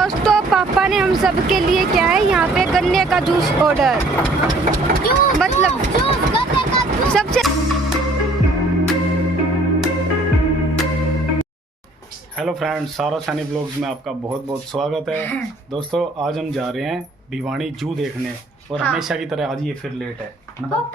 दोस्तों पापा ने हम सब के लिए क्या है यहाँ पे गन्ने का जूस ऑर्डर, मतलब सबसे। हेलो फ्रेंड्स, सारा सैनी ब्लॉग्स में आपका बहुत बहुत स्वागत है। दोस्तों आज हम जा रहे हैं भिवानी जू देखने और हमेशा की तरह आज ये फिर लेट है। सब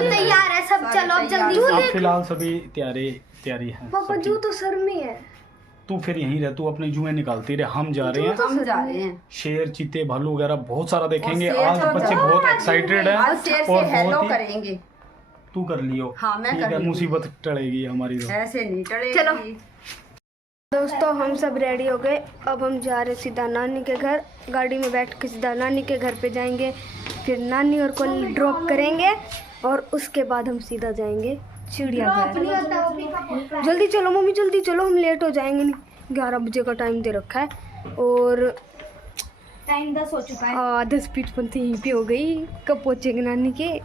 तैयार है, सब चलो अब जल्दी। फिलहाल सभी तैयारी है। पापा जू तो सर में है, तू फिर यहीं रह, तू अपने जुए निकालती रहे। हम जा रहे हैं, शेर चीते भालू वगैरह बहुत सारा देखेंगे। आज बच्चे बहुत एक्साइटेड है और बहुत करेंगे। तू कर लियो, ठीक है, मुसीबत टलेगी हमारी तो ऐसे नहीं टलेगी। चलो दोस्तों हम सब रेडी हो गए, अब हम जा रहे सीधा नानी के घर। गाड़ी में बैठ के सीधा नानी के घर पे जाएंगे, फिर नानी और को ड्रॉप करेंगे और उसके बाद हम सीधा जाएंगे चिड़ियाघर। जल्दी चलो मम्मी, जल्दी चलो, हम लेट हो जाएंगे। नहीं 11 बजे का टाइम दे रखा है और टाइम 10 हो चुका है। 10:55 यहीं पे हो गई। कब पहुँचेंगे नानी के।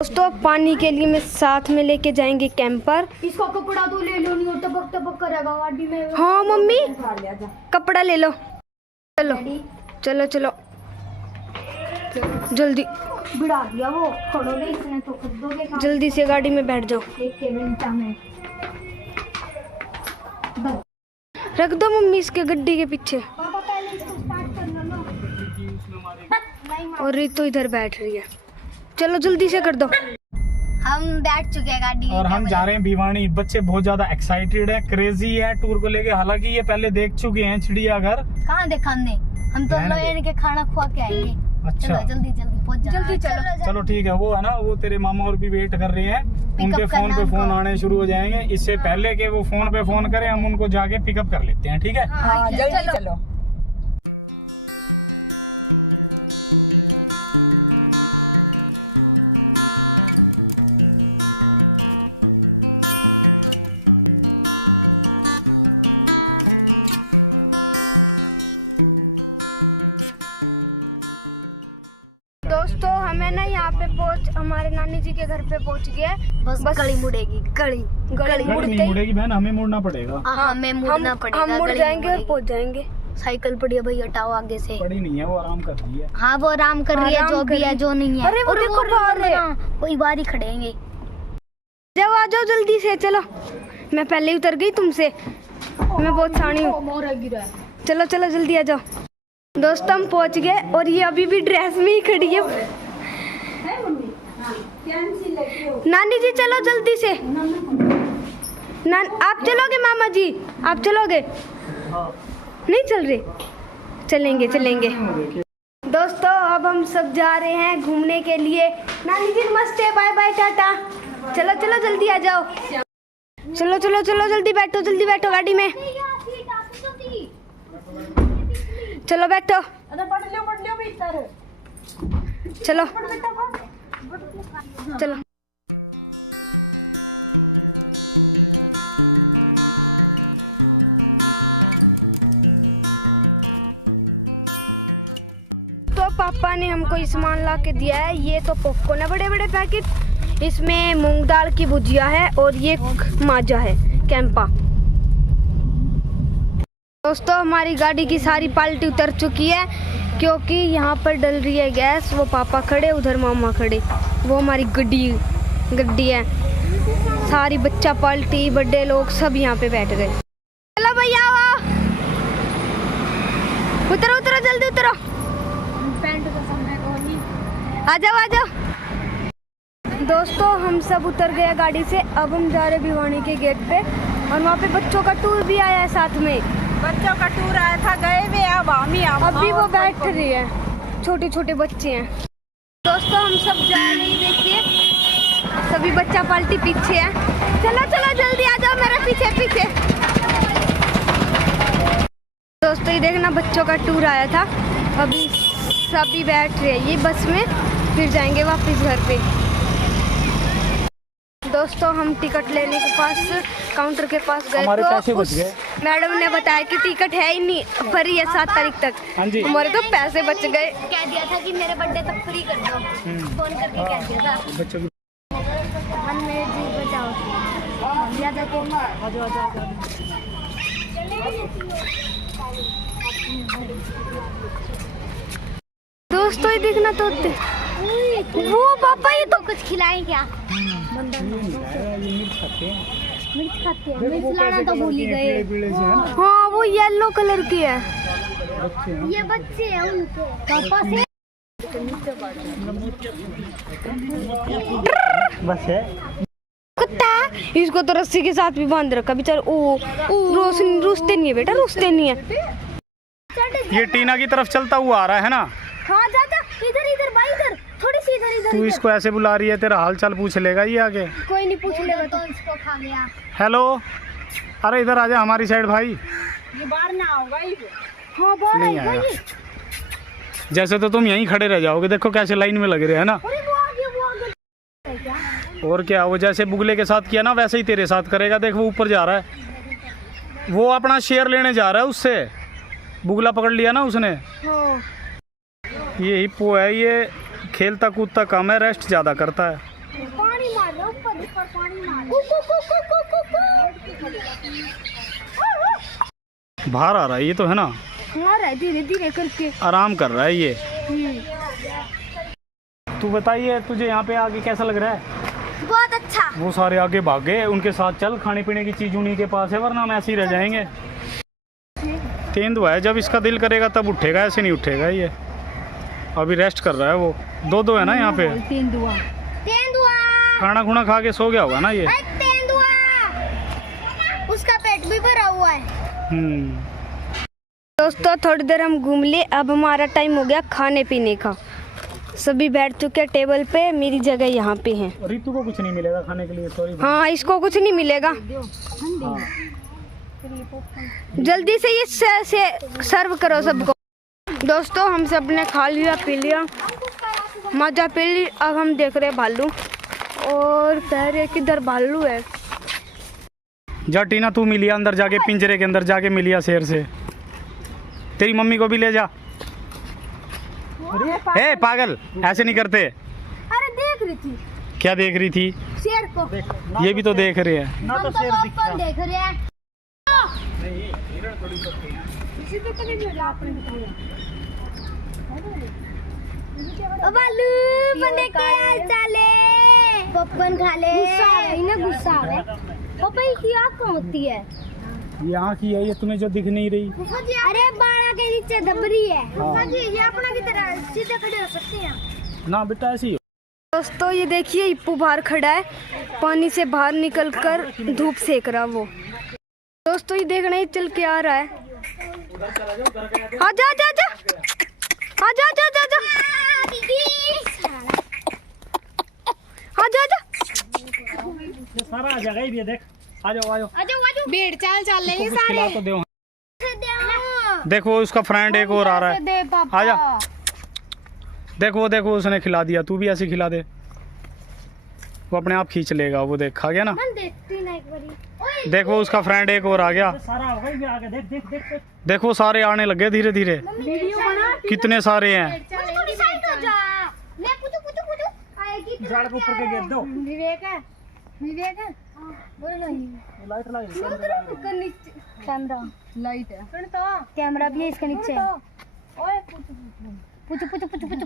दोस्तों पानी के लिए मैं साथ में लेके जाएंगे कैंपर। इसको कपड़ा तो ले लो, नहीं और टपक टपक करेगा गाड़ी में। हाँ मम्मी कपड़ा ले लो। चलो चलो चलो जल्दी, बिड़ा दिया वो छोड़ोगे इसने तो खुद दोगे। जल्दी से गाड़ी में बैठ जाओ। एक मिनट में रख दो मम्मी इसके गड्डी के पीछे। पापा पहले इसको स्टार्ट कर लो। और रितु इधर बैठ रही है। चलो जल्दी से कर दो। हम बैठ चुके हैं गाड़ी और हम जा रहे हैं भिवानी। बच्चे बहुत ज्यादा एक्साइटेड है, क्रेजी है टूर को लेके। हालांकि ये पहले देख चुके हैं चिड़ियाघर। कहाँ देखा हमने, हम तो लोग के खाना खुआ के आएंगे। अच्छा जल्दी जल्दी पहुंच जाओ। जल्दी चलो चलो ठीक है। वो है ना, वो तेरे मामा और भी वेट कर रहे हैं, उनके फोन पे फोन आने शुरू हो जाएंगे। इससे पहले कि वो फोन पे फोन करें हम उनको जाके पिकअप कर लेते हैं, ठीक है? हाँ, जल्दी चलो। दोस्तों हमें ना यहाँ पे हमारे नानी जी के घर पे पहुँच गए। बस गली मुड़ेगी, गली नहीं मुड़ेगी बहन, हमें मुड़ना पड़ेगा। हाँ हमें मुड़ना पड़ेगा। हम मुड़ जाएंगे और पहुँच जाएंगे। साइकिल पड़ी है भाई, हटाओ आगे से। पड़ी नहीं है, वो आराम कर रही है। हाँ वो आराम कर रही है, जो भी है जो नहीं है। अरे वो देखो बाहर है, कोई बार ही खड़ेंगे। जब आ जाओ जल्दी से। चलो मैं पहले ही उतर गई तुमसे, मैं बहुत सानी हूँ। चलो चलो जल्दी आ जाओ। दोस्तों हम पहुंच गए और ये अभी भी ड्रेस में ही खड़ी है। नानी जी चलो जल्दी से। आप चलोगे मामा जी, आप चलोगे? नहीं चल रहे, चलेंगे चलेंगे। दोस्तों अब हम सब जा रहे हैं घूमने के लिए। नानी जी नमस्ते, बाय बाय टाटा। चलो चलो जल्दी आ जाओ। चलो चलो चलो जल्दी बैठो गाड़ी में। चलो बैठो। चलो चलो। तो पापा ने हमको ये सामान ला के दिया है। ये तो पॉपकॉर्न है, बड़े बड़े पैकेट। इसमें मूंग दाल की भुजिया है और ये माजा है, कैंपा। दोस्तों हमारी गाड़ी की सारी पाल्टी उतर चुकी है क्योंकि यहाँ पर डल रही है गैस। वो पापा खड़े, उधर मामा खड़े। वो हमारी गड्डी है। सारी बच्चा पाल्टी, बड़े लोग सब यहाँ पे बैठ गए। चलो भैया आओ, उतरो उतरो जल्दी उतरो। आ जाओ। दोस्तों हम सब उतर गए गाड़ी से। अब हम जा रहे भिवानी के गेट पे और वहाँ पे बच्चों का टूर भी आया है साथ में। बच्चों का टूर आया था, गए वे अब अभी वो बैठ रही है, छोटे छोटे बच्चे हैं। दोस्तों हम सब जा रहे हैं, देखिए सभी बच्चा पाल्टी पीछे है। चलो चलो जल्दी आ जाओ मेरे पीछे। दोस्तों ये देखना बच्चों का टूर आया था। अभी सभी बैठ रहे हैं ये बस में, फिर जाएंगे वापस घर पे। दोस्तों हम टिकट लेने के पास काउंटर के पास गए तो मैडम ने बताया कि टिकट है ही नहीं, फ्री है 7 तारीख तक। हमारे तो पैसे बच गए। कह दिया था कि मेरे बर्थडे तक फ्री कर दो, फोन करके कह दिया था। मन में जी बचाओ। आ जाओ। दोस्तों ये देखना तो वो पापा ये तो कुछ खिलाएं क्या? मिर्च खाते हैं, मिर्च लाना तो भूल ही गए। हाँ वो येलो कलर की है। ये बच्चे हैं उनके पापा से। बस है कुत्ता इसको तो रस्सी के साथ भी बांध रखा बेचारा। ओ रोशनी रुसते नहीं है बेटा, रुसते नहीं है। ये टीना की तरफ चलता हुआ आ रहा है ना। हाँ चाचा इधर इधर भाई इधर थोड़ी सी इधर तू इसको ऐसे बुला रही है, तेरा हाल चाल पूछ लेगा ये आगे। कोई नहीं पूछ लेगा तो इसको खा गया। हेलो, अरे इधर आ जा हमारी साइड भाई। ये बाहर ना होगा ये। हाँ बाहर नहीं आएगा आया। ये। जैसे तो तुम यहीं खड़े रह जाओगे, देखो कैसे लाइन में लग रहे हैं ना। अरे वो आगे क्या? और क्या, वो जैसे बुगले के साथ किया ना वैसे ही तेरे साथ करेगा। देख वो ऊपर जा रहा है, वो अपना शेयर लेने जा रहा है उससे। बुगला पकड़ लिया ना उसने। हाँ। ये हिप्पो है, ये खेलता कूदता कम है, रेस्ट ज़्यादा करता है। पानी मार रहा ऊपर ऊपर पानी मार। बाहर आ रहा है ये तो है ना, आ रहा है धीरे धीरे करके। आराम कर रहा है ये। तू बताइए तुझे यहाँ पे आके कैसा लग रहा है? बहुत अच्छा। वो सारे आगे भागे, उनके साथ चल, खाने पीने की चीज उन्हीं के पास है, वरना हम ऐसे ही रह जाएंगे। तेंदुआ है, जब इसका दिल करेगा तब उठेगा, ऐसे नहीं उठेगा ये। अभी रेस्ट कर रहा है वो। दो है ना यहाँ पे। तेंदुआ खाना खुना खा के सो गया होगा ना ये। तेंदुआ उसका पेट भी भरा हुआ है। दोस्तों थोड़ी देर हम घूम लिए, अब हमारा टाइम हो गया खाने पीने का। सभी बैठ चुके हैं टेबल पे, मेरी जगह यहाँ पे है। रितु को कुछ नहीं मिलेगा खाने के लिए, सॉरी। हाँ इसको कुछ नहीं मिलेगा। जल्दी से ये सर्व करो सबको। दोस्तों हम सब ने खा लिया पी लिया, मजा पी ली। अब हम देख रहे भालू, और कह रहे किधर भालू है। जा टीना तू मिलिया अंदर जाके, पिंजरे के अंदर जाके मिलिया शेर से। तेरी मम्मी को भी ले जा। ए पागल, ऐसे नहीं करते। अरे देख रही थी। क्या देख रही थी? शेर को। ये भी तो देख रहे हैं। हम तो लोग देख रहे हैं। बालू बंदे क्या चाले? पप्पन खा ले। गुस्सा आ रहा है। पापा की आँख कहाँ होती है? यहाँ की है ये, तुम्हें जो दिख नहीं रही। अरे बाड़ा के नीचे दबरी है। ये अपना की तरह सीधे खड़े हो सकते हैं ना बेटा, ऐसी हो। दोस्तों ये देखिए हिप्पो बाहर खड़ा है, पानी से बाहर निकलकर धूप सेक रहा वो। दोस्तों ये देखना ही चल के आ रहा है। आजा आजा आजा आजा आजा आजा आजा आजा आजा। सारा आ जाएगा ये, देख। आ जाओ आ जाओ। भीड़ चाल चल रही कुछ खिला तो दो। सारे। देखो उसका फ्रेंड एक और आ रहा है, आ जा। देखो उसने खिला दिया, तू भी ऐसे खिला दे, वो अपने आप खींच लेगा। वो देख खा गया ना। देखो उसका फ्रेंड एक और आ गया। देखो सारे आने लगे धीरे धीरे, कितने सारे हैं। कैमरा भी है इसके नीचे।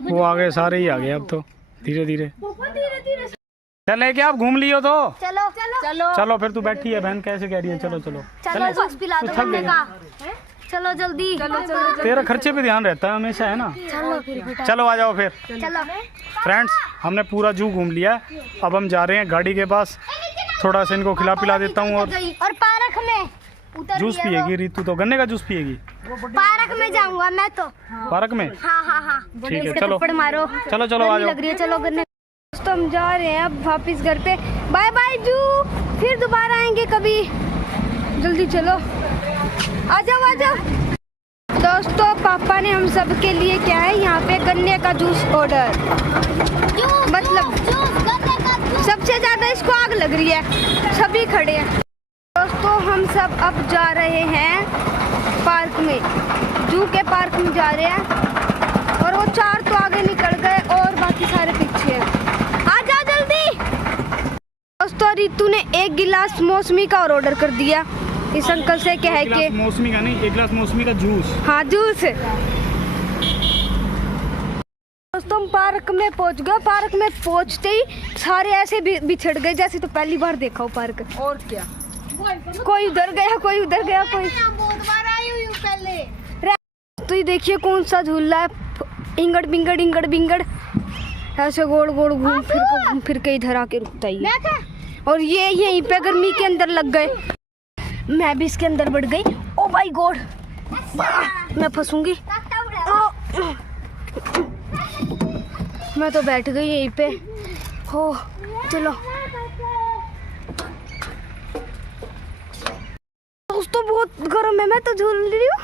वो आ गए, सारे ही आ गए अब तो धीरे धीरे। चले क्या, आप घूम लियो तो चलो चलो चलो चलो। फिर तू बैठी है बहन, कैसे कह रही है? चलो चलो चलो जूस पिला दो मम्मी का। चलो जल्दी। तेरा खर्चे पे ध्यान रहता है हमेशा, है ना। चलो आ जाओ फिर। चलो फ्रेंड्स हमने पूरा जू घूम लिया, अब हम जा रहे हैं गाड़ी के पास। थोड़ा सा इनको खिला पिला देता हूँ। और पार्क में उतर जूस पिएगी रितु तो, गन्ने का जूस पिएगी। पार्क में जाऊंगा मैं तो। पार्क में? हाँ हाँ हाँ। ठीक है चलो मारो। चलो चलो आ जाओ। लग रही है, चलो करने। दोस्तों हम जा रहे हैं अब वापिस घर पे। बाय बाय जू, फिर दोबारा आएंगे कभी। जल्दी चलो, आ जाओ आ जाओ। दोस्तों पापा ने हम सब के लिए क्या है यहाँ पे गन्ने का जूस ऑर्डर। मतलब सबसे ज्यादा इसको आग लग रही है, सभी खड़े हैं। दोस्तों हम सब अब जा रहे हैं पार्क में, जू के पार्क में जा रहे हैं। और वो 4 तो आगे निकल गए और बाकी सारे पीछे हैं। आ जा जल्दी। दोस्तों रितु ने 1 गिलास मौसमी का और ऑर्डर कर दिया। इस अंकल से क्या है कि मौसमी का नहीं, एक गिलास मौसमी का जूस। हाँ जूस। दोस्तों हम पार्क में पहुंच गए। पार्क में पहुंचते ही सारे ऐसे बिछड़ गए जैसे तो पहली बार देखा हो पार्क। और क्या, कोई उधर गया, कोई उधर गया, कोई बहुत बार आई हुई हूँ पहले। तो ये देखिए कौन सा झूला है, इंगड़ बिंगड़ इंगड़ बिंगड़ ऐसे गोल गोल घूम फिर के इधर आके रुकता ही है। और ये यहीं पे गर्मी के अंदर लग गए। मैं भी इसके अंदर बढ़ गई। ओ माय गॉड, मैं फंसूंगी। मैं तो बैठ गई यहीं पे। हो चलो दोस्तों, बहुत गर्म है, मैं तो झूल रही हूँ।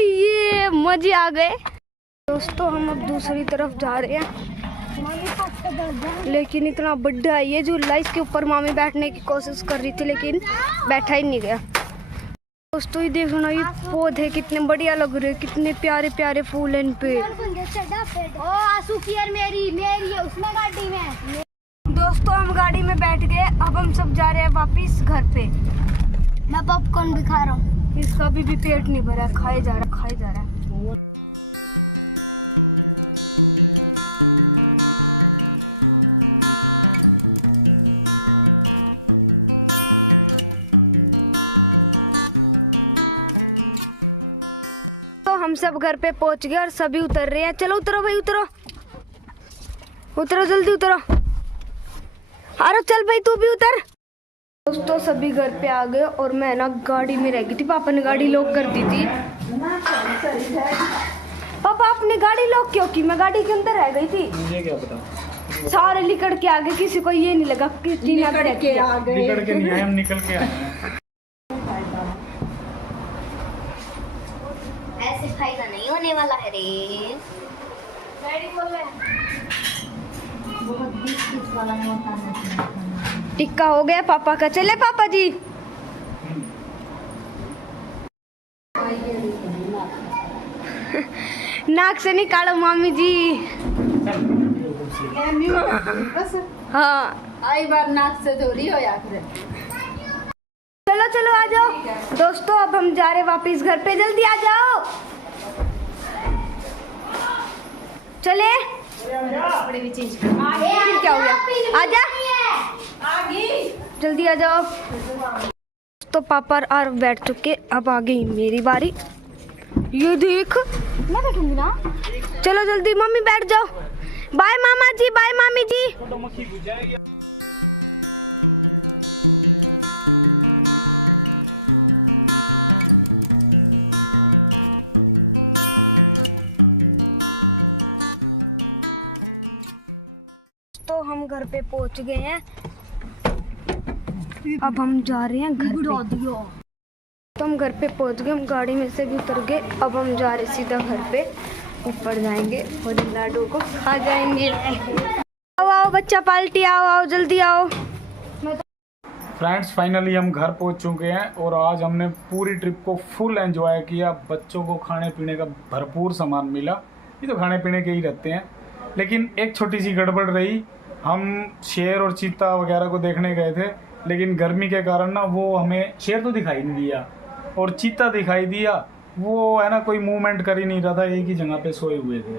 ये मजे आ गए। दोस्तों हम अब दूसरी तरफ जा रहे हैं, लेकिन इतना बड़ा है ये झूला, इसके ऊपर मामी बैठने की कोशिश कर रही थी लेकिन बैठा ही नहीं गया। दोस्तों ये देखो ना, ये पौधे कितने बढ़िया लग रहे हैं, कितने प्यारे प्यारे फूल हैं इन पे। ओ आंसू की यार मेरी है उसमें गाड़ी में। दोस्तों हम गाड़ी में बैठ गए, अब हम सब जा रहे हैं वापिस घर पे। मैं पॉपकॉर्न भी खा रहा हूँ। इसका भी पेट नहीं भरा, खाए जा रहा खाए जा रहा है। तो हम सब घर पे पहुंच गए और सभी उतर रहे हैं। चलो उतरो भाई, उतरो उतरो, जल्दी उतरो। अरे चल भाई तू भी उतर। दोस्तों सभी घर पे आ गए और मैं ना गाड़ी में रह गई थी। पापा ने गाड़ी लॉक कर दी थी। पापा आपने गाड़ी लॉक क्यों की? मैं गाड़ी के अंदर रह गई थी। मुझे क्या पता, सारे निकल के आ गए, किसी को ये नहीं लगा कि टीना पे रहती है। निकल के नहीं आए, हम निकल के आए। ऐसे फायदा नहीं होने वाला है रे। टिक्का हो गया पापा का। चले पापा जी। नाक से निकालो मामी जी। हाँ आई बार नाक से धोरी हो या फिर। चलो चलो आ जाओ। दोस्तों अब हम जा रहे वापिस घर पे, जल्दी आ जाओ। चले कपड़े भी चेंज कर। फिर क्या हो गया, आजा जल्दी आ जाओ। तो पापा और बैठ चुके, अब आ गई मेरी बारी। ये देख, मैं बैठूंगी ना। चलो जल्दी मम्मी बैठ जाओ। बाय मामा जी, बाय मामी जी। तो हम घर पे पहुंच गए हैं, अब हम जा रहे हैं घर पे। तो हम घर पे पहुंच गए, हम गाड़ी में से भी उतर गए। अब हम जा रहे सीधा घर पे, ऊपर जाएंगे और इन लाडू को खा जाएंगे। आओ आओ बच्चा पार्टी, आओ आओ जल्दी आओ। फ्रेंड्स फाइनली हम घर पहुंच चुके हैं और आज हमने पूरी ट्रिप को फुल एंजॉय किया। बच्चों को खाने पीने का भरपूर सामान मिला, ये तो खाने पीने के ही रहते हैं। लेकिन एक छोटी सी गड़बड़ रही, हम शेर और चीता वगैरह को देखने गए थे, लेकिन गर्मी के कारण ना वो हमें शेर तो दिखाई नहीं दिया और चीता दिखाई दिया। वो है ना कोई मूवमेंट कर ही नहीं रहा था, एक ही जगह पे सोए हुए थे।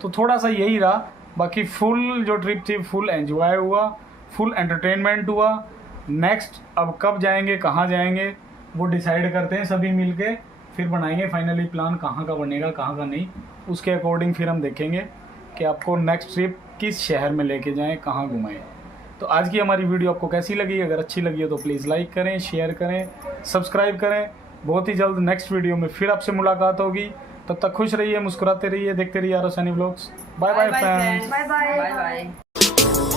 तो थोड़ा सा यही रहा, बाकी फुल जो ट्रिप थी फुल एंजॉय हुआ, फुल एंटरटेनमेंट हुआ। नेक्स्ट अब कब जाएंगे, कहाँ जाएंगे, वो डिसाइड करते हैं सभी मिलके, फिर बनाएंगे फाइनली प्लान कहाँ का बनेगा कहाँ का नहीं। उसके अकॉर्डिंग फिर हम देखेंगे कि आपको नेक्स्ट ट्रिप किस शहर में लेके जाएं, कहाँ घुमाएं। तो आज की हमारी वीडियो आपको कैसी लगी? अगर अच्छी लगी हो तो प्लीज़ लाइक करें, शेयर करें, सब्सक्राइब करें। बहुत ही जल्द नेक्स्ट वीडियो में फिर आपसे मुलाकात होगी। तब तक खुश रहिए, मुस्कुराते रहिए, देखते रहिए R S Sunny vlogs. Bye bye friends. Bye bye.